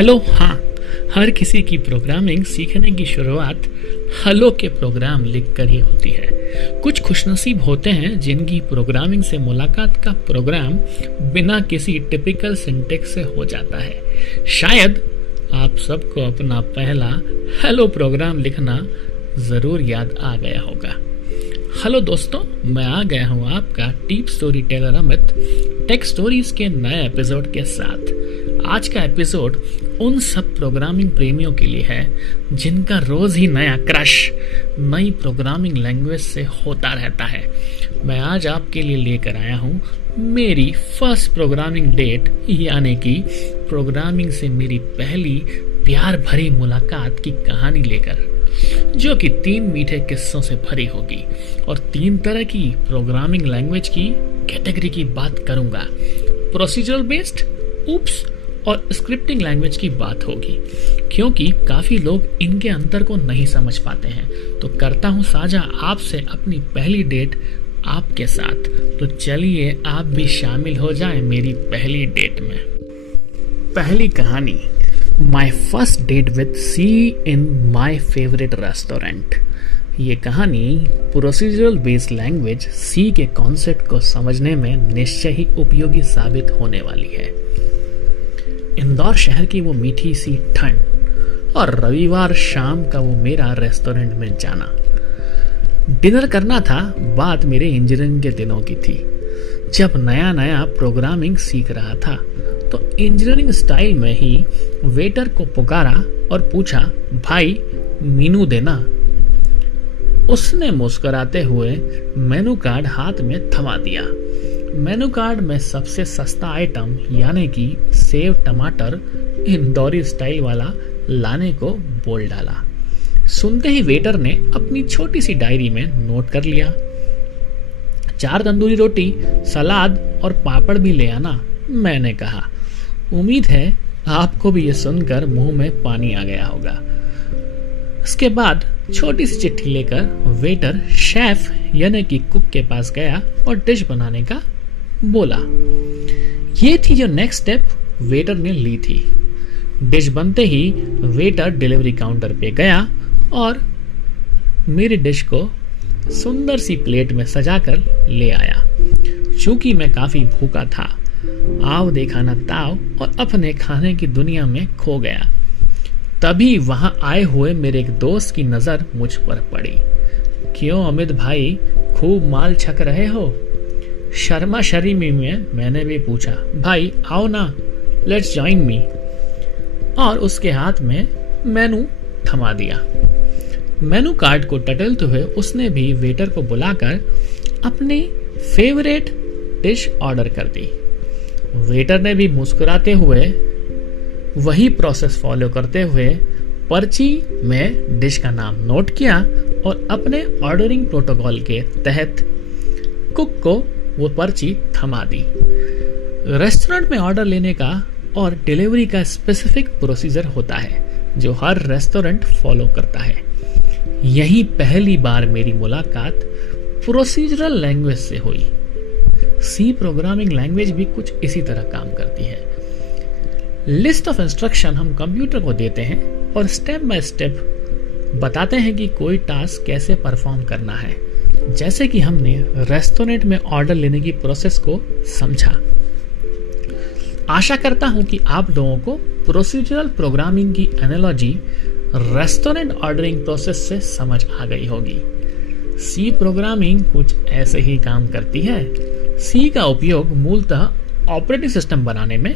Hello. हाँ, हर किसी की प्रोग्रामिंग सीखने की शुरुआत हेलो के प्रोग्राम लिखकर ही होती है। कुछ खुशनसीब होते हैं जिनकी प्रोग्रामिंग से मुलाकात का प्रोग्राम बिना किसी टिपिकल सिंटेक्स से हो जाता है। शायद आप सबको अपना पहला हेलो प्रोग्राम लिखना ज़रूर याद आ गया होगा। हेलो दोस्तों, मैं आ गया हूँ आपका टीप story teller Amit tech stories के नए एपिसोड के साथ। आज का एपिसोड उन सब प्रोग्रामिंग प्रेमियों के लिए है जिनका रोज ही नया क्रश नई प्रोग्रामिंग लैंग्वेज से होता रहता है। मैं आज आपके लिए लेकर आया हूँ मेरी फर्स्ट प्रोग्रामिंग डेट, यानी कि प्रोग्रामिंग से मेरी पहली प्यार भरी मुलाकात की कहानी लेकर, जो कि 3 मीठे किस्सों से भरी होगी और 3 तरह की प्रोग्रामिंग लैंग्वेज की कैटेगरी की बात करूंगा। प्रोसीजरल बेस्ड, ऊप्स और स्क्रिप्टिंग लैंग्वेज की बात होगी, क्योंकि काफी लोग इनके अंतर को नहीं समझ पाते हैं। तो करता हूं साझा आपसे अपनी पहली डेट आपके साथ। तो चलिए आप भी शामिल हो जाएं मेरी पहली डेट में। पहली कहानी, my first date with C in my favourite restaurant. ये कहानी प्रोसीजरल बेस्ड लैंग्वेज सी के कॉन्सेप्ट को समझने में निश्चय ही उपयोगी साबित होने वाली है। इंदौर शहर की वो मीठी सी ठंड और रविवार शाम का वो मेरा रेस्टोरेंट में जाना। डिनर करना था, बात मेरे इंजीनियरिंग के दिनों की थी, जब नया नया प्रोग्रामिंग सीख रहा था। तो इंजीनियरिंग स्टाइल में ही वेटर को पुकारा और पूछा, भाई मेनू देना। उसने मुस्कुराते हुए मेनू कार्ड हाथ में थमा दिया। मेनू कार्ड में सबसे सस्ता आइटम यानी कि सेव टमाटर इंदौरी स्टाइल वाला लाने को बोल डाला। सुनते ही वेटर ने अपनी छोटी सी डायरी में नोट कर लिया। 4 तंदूरी रोटी, सलाद और पापड़ भी ले आना, मैंने कहा। उम्मीद है आपको भी ये सुनकर मुंह में पानी आ गया होगा। उसके बाद छोटी सी चिट्ठी लेकर वेटर शेफ यानी कि कुक के पास गया और डिश बनाने का बोला। ये थी जो नेक्स्ट स्टेप वेटर ने ली थी। डिश बनते ही वेटर डिलीवरी काउंटर पे गया और मेरी डिश को सुंदर सी प्लेट में सजाकर ले आया। चूंकि मैं काफी भूखा था, आव देखा ना ताव और अपने खाने की दुनिया में खो गया। तभी वहां आए हुए मेरे एक दोस्त की नजर मुझ पर पड़ी। क्यों अमित भाई, खूब माल छक रहे हो? शर्मा शर्मी में मैंने भी पूछा, भाई आओ ना, लेट्स जॉइन मी। और उसके हाथ में मेनू थमा दिया। मेनू कार्ड को टटोलते हुए उसने भी वेटर को बुलाकर अपनी फेवरेट डिश ऑर्डर कर दी। वेटर ने भी मुस्कुराते हुए वही प्रोसेस फॉलो करते हुए पर्ची में डिश का नाम नोट किया और अपने ऑर्डरिंग प्रोटोकॉल के तहत कुक को वो पर्ची थमा दी। रेस्टोरेंट में ऑर्डर लेने का और डिलीवरी का स्पेसिफिक प्रोसीजर होता है जो हर रेस्टोरेंट फॉलो करता है। यही पहली बार मेरी मुलाकात प्रोसीजरल लैंग्वेज से हुई। सी प्रोग्रामिंग लैंग्वेज भी कुछ इसी तरह काम करती है। लिस्ट ऑफ इंस्ट्रक्शन हम कंप्यूटर को देते हैं और स्टेप बाय स्टेप बताते हैं कि कोई टास्क कैसे परफॉर्म करना है। जैसे कि हमने रेस्टोरेंट में ऑर्डर लेने की प्रोसेस को समझा। आशा करता हूं कि आप लोगों को प्रोसीजरल प्रोग्रामिंग की एनालॉजी रेस्टोरेंट ऑर्डरिंग प्रोसेस से समझ आ गई होगी। सी प्रोग्रामिंग कुछ ऐसे ही काम करती है। सी का उपयोग मूलतः ऑपरेटिंग सिस्टम बनाने में,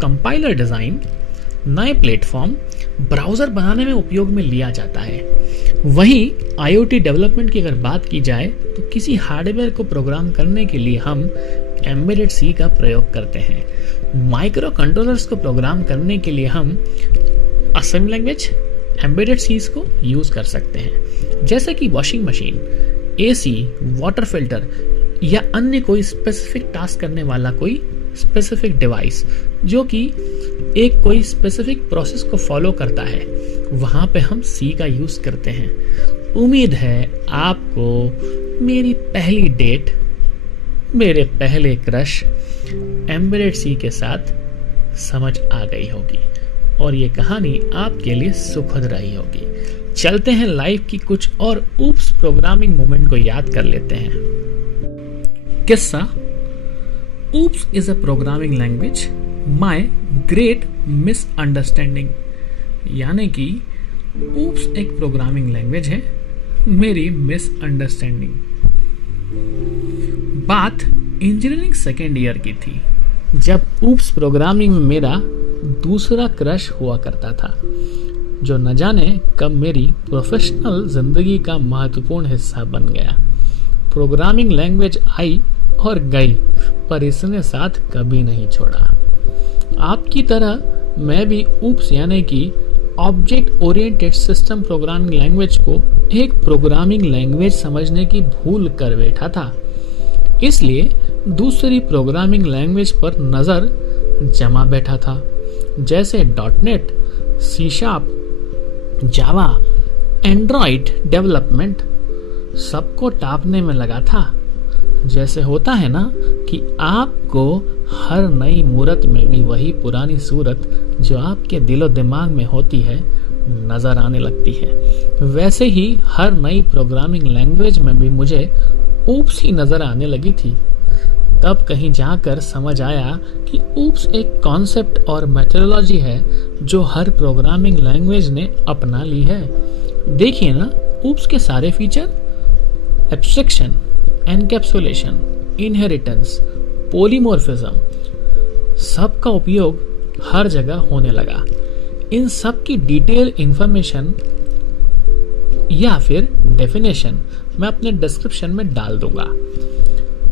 कंपाइलर डिजाइन, नए प्लेटफॉर्म, ब्राउजर बनाने में उपयोग में लिया जाता है। वहीं आईओटी डेवलपमेंट की अगर बात की जाए तो किसी हार्डवेयर को प्रोग्राम करने के लिए हम एम्बेडेड सी का प्रयोग करते हैं। माइक्रो कंट्रोलर्स को प्रोग्राम करने के लिए हम असेंबली लैंग्वेज एम्बेडेड सीज को यूज कर सकते हैं, जैसे कि washing machine, AC, water filter या अन्य कोई स्पेसिफिक टास्क करने वाला कोई स्पेसिफिक डिवाइस जो कि एक कोई स्पेसिफिक प्रोसेस को फॉलो करता है, वहां पे हम सी का यूज करते हैं। उम्मीद है आपको मेरी पहली डेट, मेरे पहले क्रश एम्बेडेड सी के साथ समझ आ गई होगी और ये कहानी आपके लिए सुखद रही होगी। चलते हैं लाइफ की कुछ और ऊप्स प्रोग्रामिंग मोमेंट को याद कर लेते हैं। किस्सा, oops is a programming language my great misunderstanding. यानी कि ऊप्स एक प्रोग्रामिंग लैंग्वेज है, मेरी मिसअंडरस्टैंडिंग। बात इंजीनियरिंग सेकेंड ईयर की थी, जब ऊप्स प्रोग्रामिंग में मेरा दूसरा क्रश हुआ करता था, जो न जाने कब मेरी प्रोफेशनल जिंदगी का महत्वपूर्ण हिस्सा बन गया। प्रोग्रामिंग लैंग्वेज आई और गई, पर इसने साथ कभी नहीं छोड़ा। आपकी तरह मैं भी ऊप्स यानी कि object oriented system programming language को एक प्रोग्रामिंग लैंग्वेज समझने की भूल कर बैठा था। इसलिए दूसरी प्रोग्रामिंग लैंग्वेज पर नजर जमा बैठा था, जैसे .NET, C#, जावा, एंड्रॉइड डेवलपमेंट। सबको टापने में लगा था। जैसे होता है ना कि आपको हर नई मूरत में भी वही पुरानी सूरत जो आपके दिलो दिमाग में होती है नजर आने लगती है, वैसे ही हर नई प्रोग्रामिंग लैंग्वेज में भी मुझे ऊप्स ही नजर आने लगी थी। तब कहीं जाकर समझ आया कि ऊप्स एक कॉन्सेप्ट और मेथोडोलॉजी है जो हर प्रोग्रामिंग लैंग्वेज ने अपना ली है। देखिए ना, ऊप्स के सारे feature, abstraction, encapsulation, inheritance, polymorphism, सबका उपयोग हर जगह होने लगा। इन सब की डिटेल इंफॉर्मेशन या फिर डेफिनेशन मैं अपने डिस्क्रिप्शन में डाल दूंगा।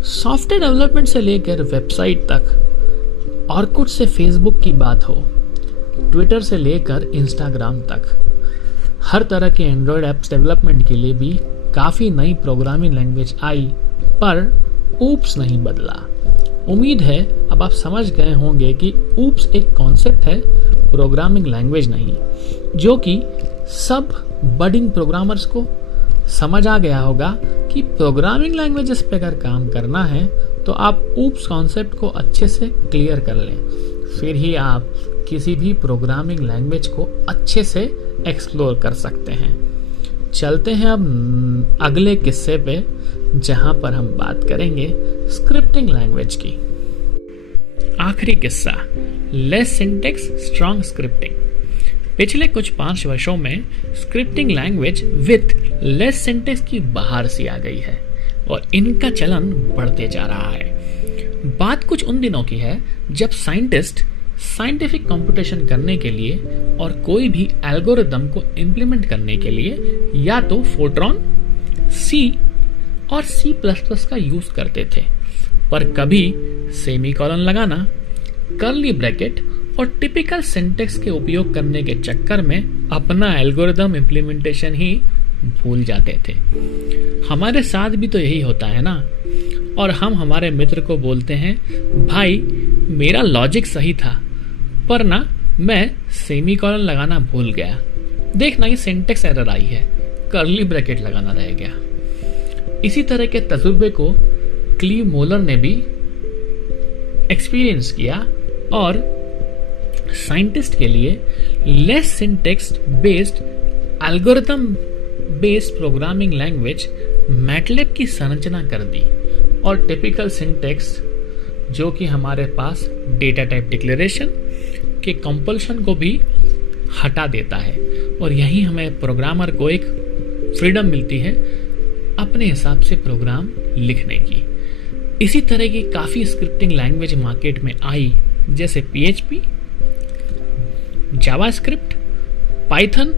सॉफ्टवेयर डेवलपमेंट से लेकर वेबसाइट तक, ऑर्कुट से फेसबुक की बात हो, ट्विटर से लेकर इंस्टाग्राम तक, हर तरह के एंड्रॉयड ऐप्स डेवलपमेंट के लिए भी काफ़ी नई प्रोग्रामिंग लैंग्वेज आई, पर ऊप्स नहीं बदला। उम्मीद है अब आप समझ गए होंगे कि ऊप्स एक कॉन्सेप्ट है, प्रोग्रामिंग लैंग्वेज नहीं, जो कि सब बडिंग प्रोग्रामर्स को समझ आ गया होगा कि प्रोग्रामिंग लैंग्वेजेस पे अगर काम करना है तो आप ऊप्स कॉन्सेप्ट को अच्छे से क्लियर कर लें, फिर ही आप किसी भी प्रोग्रामिंग लैंग्वेज को अच्छे से एक्सप्लोर कर सकते हैं। चलते हैं अब अगले किस्से पे, जहां पर हम बात करेंगे स्क्रिप्टिंग लैंग्वेज की। आखिरी किस्सा, लेस सिंटेक्स स्ट्रॉन्ग स्क्रिप्टिंग। पिछले कुछ 5 वर्षों में scripting language with less syntax की बहार सी आ गई है और इनका चलन बढ़ते जा रहा है। बात कुछ उन दिनों की है जब साइंटिस्ट साइंटिफिक कंप्यूटेशन करने के लिए और कोई भी एल्गोरिदम को इम्प्लीमेंट करने के लिए या तो फोर्ट्रॉन, सी और C++ का यूज करते थे, पर कभी सेमीकोलन लगाना, कर्ली ब्रैकेट और टिपिकल सिंटेक्स के उपयोग करने के चक्कर में अपना एल्गोरिदम इम्प्लीमेंटेशन ही भूल जाते थे। हमारे साथ भी तो यही होता है ना, और हम हमारे मित्र को बोलते हैं, भाई मेरा लॉजिक सही था, पर ना मैं सेमीकोलन लगाना भूल गया, देखना ये सिंटेक्स एरर आई है, कर्ली ब्रैकेट लगाना रह गया। इसी तरह के तजुर्बे को क्लीव मोलर ने भी एक्सपीरियंस किया और साइंटिस्ट के लिए less syntax based algorithm based programming language MATLAB की संरचना कर दी और टिपिकल सिंटेक्स जो कि हमारे पास डेटा टाइप डिक्लेरेशन के कंपल्शन को भी हटा देता है, और यही हमें प्रोग्रामर को एक फ्रीडम मिलती है अपने हिसाब से प्रोग्राम लिखने की। इसी तरह की काफ़ी स्क्रिप्टिंग लैंग्वेज मार्केट में आई, जैसे PHP, जावास्क्रिप्ट, पाइथन,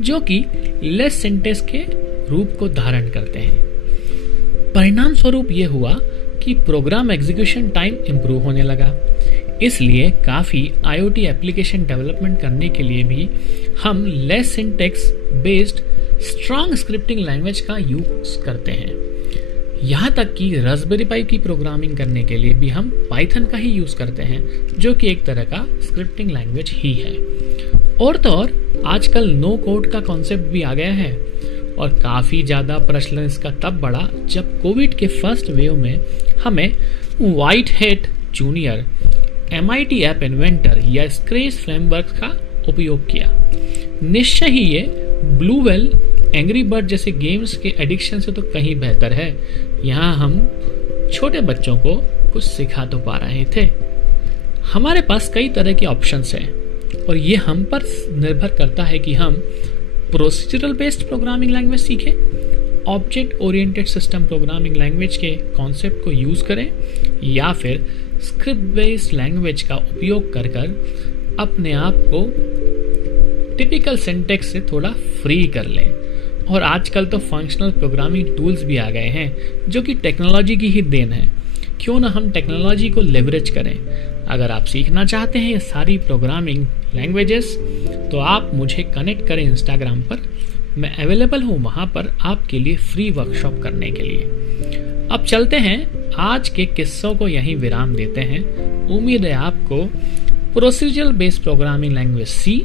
जो कि लेस सिंटेक्स के रूप को धारण करते हैं। परिणाम स्वरूप ये हुआ कि प्रोग्राम एग्जीक्यूशन टाइम इंप्रूव होने लगा। इसलिए काफ़ी IoT एप्लीकेशन डेवलपमेंट करने के लिए भी हम less syntax based strong scripting language का यूज करते हैं। यहाँ तक कि रास्पबेरी पाई की प्रोग्रामिंग करने के लिए भी हम पाइथन का ही यूज करते हैं, जो कि एक तरह का स्क्रिप्टिंग लैंग्वेज ही है। और तो और आजकल नो कोड का कॉन्सेप्ट भी आ गया है, और काफ़ी ज़्यादा प्रचलन इसका तब बढ़ा जब कोविड के फर्स्ट वेव में हमें white hat junior, MIT app inventor या स्क्रेच फ्रेमवर्क का उपयोग किया। निश्चय ही ये ब्लू व्हेल, एंग्री बर्ड जैसे गेम्स के एडिक्शन से तो कहीं बेहतर है। यहाँ हम छोटे बच्चों को कुछ सिखा तो पा रहे थे। हमारे पास कई तरह के ऑप्शंस हैं और ये हम पर निर्भर करता है कि हम प्रोसीजरल बेस्ड प्रोग्रामिंग लैंग्वेज सीखें, object oriented system programming language के कॉन्सेप्ट को यूज़ करें, या फिर स्क्रिप्ट बेस्ड लैंग्वेज का उपयोग कर अपने आप को टिपिकल सिंटेक्स से थोड़ा फ्री कर लें। और आजकल तो फंक्शनल प्रोग्रामिंग टूल्स भी आ गए हैं जो कि टेक्नोलॉजी की ही देन है। क्यों ना हम टेक्नोलॉजी को लेवरेज करें। अगर आप सीखना चाहते हैं ये सारी प्रोग्रामिंग लैंग्वेजेस तो आप मुझे कनेक्ट करें इंस्टाग्राम पर। मैं अवेलेबल हूँ वहाँ पर आपके लिए फ्री वर्कशॉप करने के लिए। अब चलते हैं, आज के किस्सों को यहीं विराम देते हैं। उम्मीद है आपको procedural based programming language C,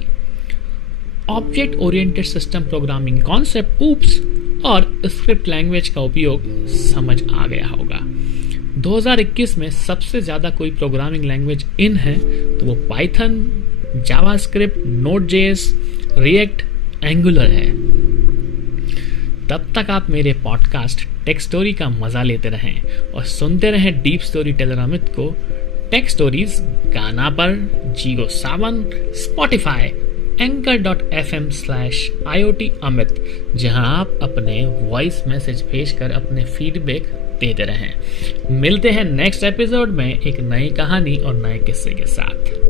object oriented system programming concept OOPS और स्क्रिप्ट लैंग्वेज का उपयोग समझ आ गया होगा। 2021 में सबसे ज़्यादा कोई प्रोग्रामिंग लैंग्वेज इन है तो वो पाइथन, जावास्क्रिप्ट, नोड.जेएस, रिएक्ट, एंगुलर है। तब तक आप मेरे पॉडकास्ट टेक स्टोरी का मजा लेते रहें और सुनते रहें डीप स्टोरी टेलर अमित को टेक स्टोरीज गाना पर, जियो सावन, स्पॉटिफाई, anchor.fm/IoT अमित, जहां आप अपने वॉइस मैसेज भेजकर अपने फीडबैक देते रहें। मिलते हैं नेक्स्ट एपिसोड में एक नई कहानी और नए किस्से के साथ।